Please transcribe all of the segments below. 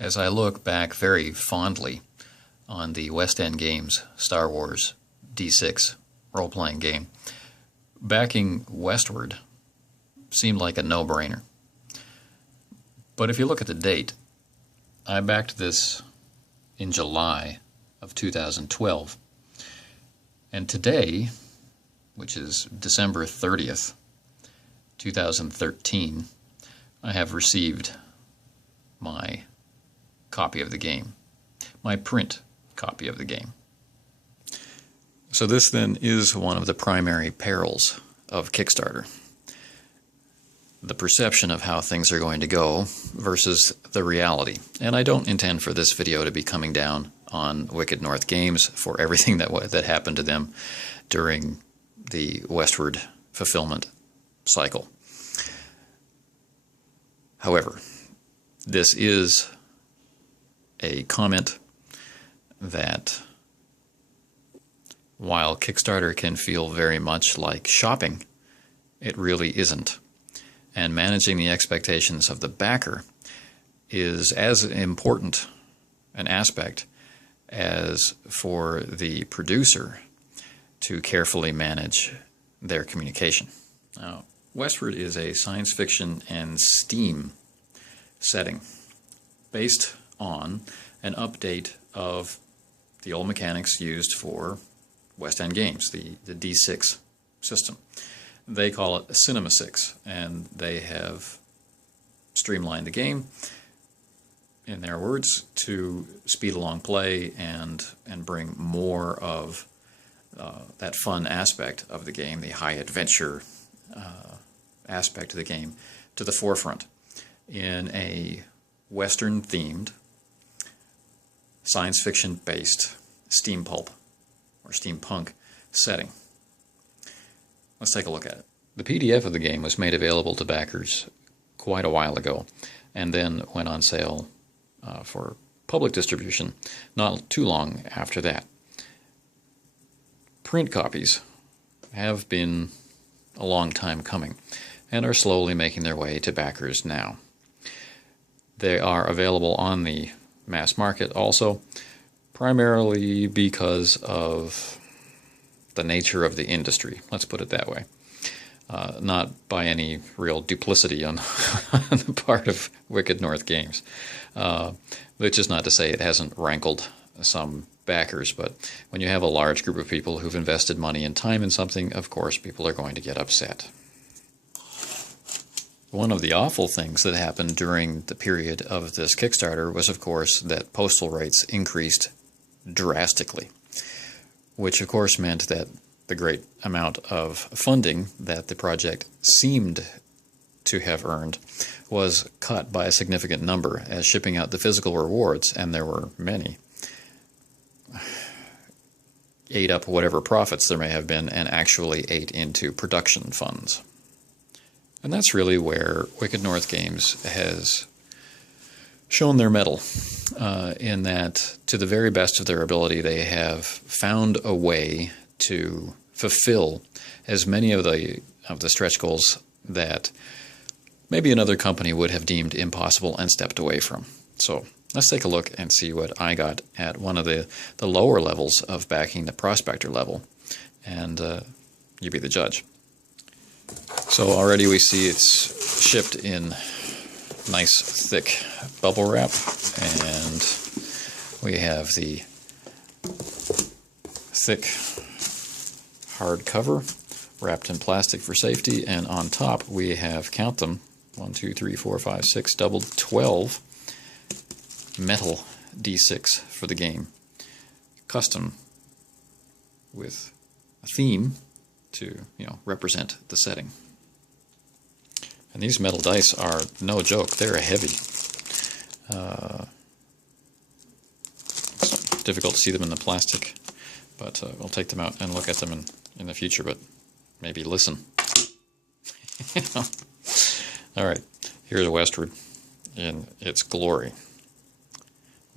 As I look back very fondly on the West End Games Star Wars D6 role-playing game, backing Westward seemed like a no-brainer. But if you look at the date, I backed this in July of 2012. And today, which is December 30th, 2013, I have received my copy of the game, my print copy of the game. So this then is one of the primary perils of Kickstarter. The perception of how things are going to go versus the reality. And I don't intend for this video to be coming down on Wicked North Games for everything that happened to them during the Westward fulfillment cycle. However, this is a comment that while Kickstarter can feel very much like shopping, it really isn't. And managing the expectations of the backer is as important an aspect as for the producer to carefully manage their communication. Now, Westward is a science fiction and steam setting based on an update of the old mechanics used for West End Games, the D6 system. They call it Cinema 6, and they have streamlined the game, in their words, to speed along play and bring more of that fun aspect of the game, the high adventure aspect of the game, to the forefront in a Western-themed, science fiction-based steam pulp or steampunk setting. Let's take a look at it. The PDF of the game was made available to backers quite a while ago and then went on sale for public distribution not too long after that. Print copies have been a long time coming and are slowly making their way to backers now. They are available on the mass market also, primarily because of the nature of the industry, let's put it that way. Not by any real duplicity on, on the part of Wicked North Games, which is not to say it hasn't rankled some backers, but when you have a large group of people who've invested money and time in something, of course people are going to get upset. One of the awful things that happened during the period of this Kickstarter was, of course, that postal rates increased drastically, which of course meant that the great amount of funding that the project seemed to have earned was cut by a significant number, as shipping out the physical rewards, and there were many, ate up whatever profits there may have been and actually ate into production funds. And that's really where Wicked North Games has shown their mettle, in that, to the very best of their ability, they have found a way to fulfill as many of the stretch goals that maybe another company would have deemed impossible and stepped away from. So let's take a look and see what I got at one of the lower levels of backing, the prospector level, and you be the judge. So already we see it's shipped in nice thick bubble wrap, and we have the thick hardcover wrapped in plastic for safety, and on top we have, count them, 1, 2, 3, 4, 5, 6, doubled 12 metal D6 for the game, custom with a theme to, represent the setting. And these metal dice are no joke. They're heavy. It's difficult to see them in the plastic, but we'll take them out and look at them in the future, but maybe listen. All right, here's Westward in its glory.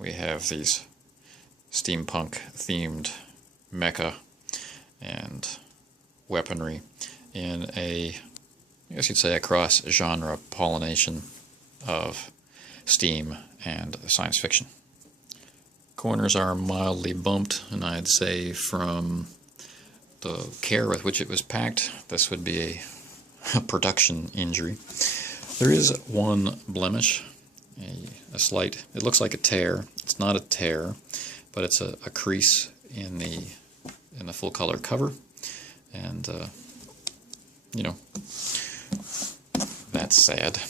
We have these steampunk-themed mecha and weaponry in a, I guess you'd say, a cross-genre pollination of steam and science fiction. Corners are mildly bumped, and I'd say from the care with which it was packed, this would be a production injury. There is one blemish, a slight, it looks like a tear. It's not a tear, but it's a crease in the full color cover, and you know, that's sad.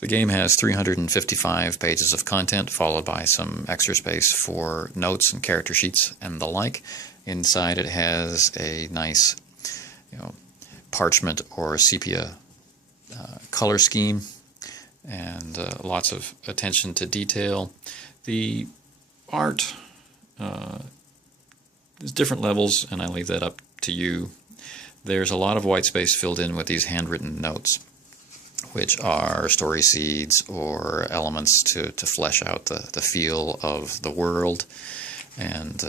The game has 355 pages of content, followed by some extra space for notes and character sheets and the like. Inside it has a nice, parchment or sepia color scheme, and lots of attention to detail. The art is different levels, and I leave that up to you. There's a lot of white space filled in with these handwritten notes, which are story seeds or elements to flesh out the feel of the world, and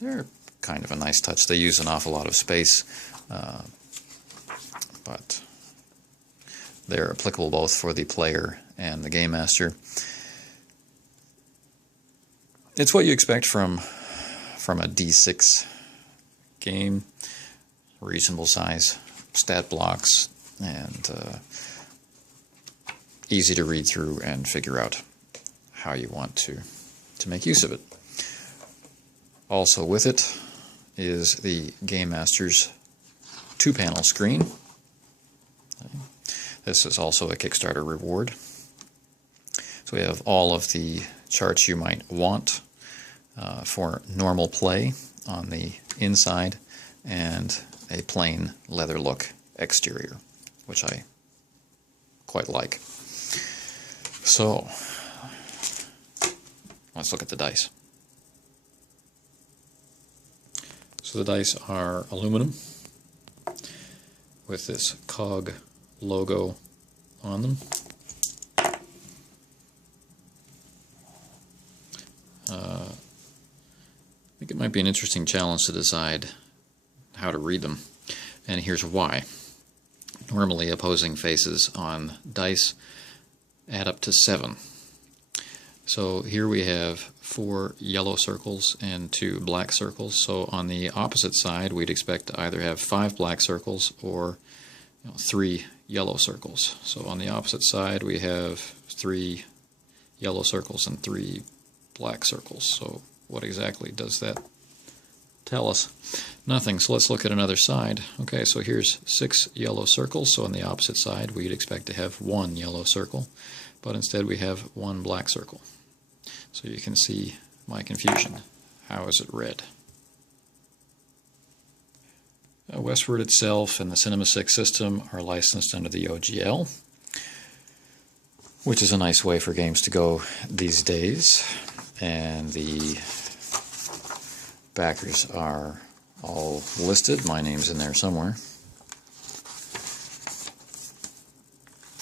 they're kind of a nice touch. They use an awful lot of space, but they're applicable both for the player and the game master. It's what you expect from a D6 game. Reasonable size stat blocks, and easy to read through and figure out how you want to make use of it. Also with it is the Game Master's 2-panel screen. This is also a Kickstarter reward. So we have all of the charts you might want for normal play on the inside, and a plain leather look exterior, which I quite like. So let's look at the dice. So the dice are aluminum with this cog logo on them. I think it might be an interesting challenge to decide how to read them, and here's why. Normally opposing faces on dice add up to 7. So here we have 4 yellow circles and 2 black circles. So on the opposite side we'd expect to either have 5 black circles or 3 yellow circles. So on the opposite side we have 3 yellow circles and 3 black circles. So what exactly does that tell us? Nothing. So let's look at another side. Okay, so here's 6 yellow circles. So on the opposite side we'd expect to have 1 yellow circle, but instead we have 1 black circle. So you can see my confusion. How is it read? Westward itself and the Cinema 6 system are licensed under the OGL, which is a nice way for games to go these days. And the backers are all listed. My name's in there somewhere.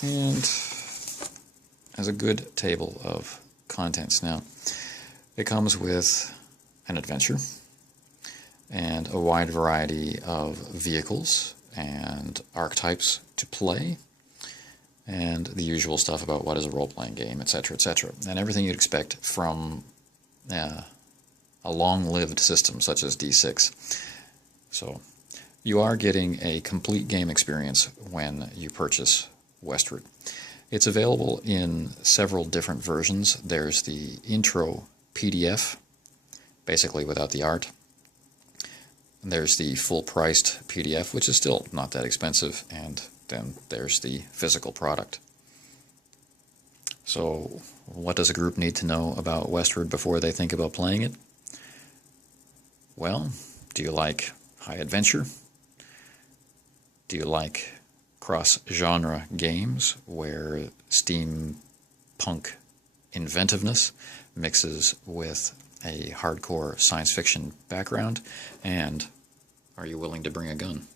And has a good table of contents. Now, it comes with an adventure and a wide variety of vehicles and archetypes to play, and the usual stuff about what is a role-playing game, etc., etc., and everything you'd expect from a long-lived system such as D6. So you are getting a complete game experience when you purchase Westward. It's available in several different versions. There's the intro PDF, basically without the art. There's the full-priced PDF, which is still not that expensive, and then there's the physical product. So what does a group need to know about Westward before they think about playing it? Well, do you like high adventure? Do you like cross-genre games where steampunk inventiveness mixes with a hardcore science fiction background? And are you willing to bring a gun?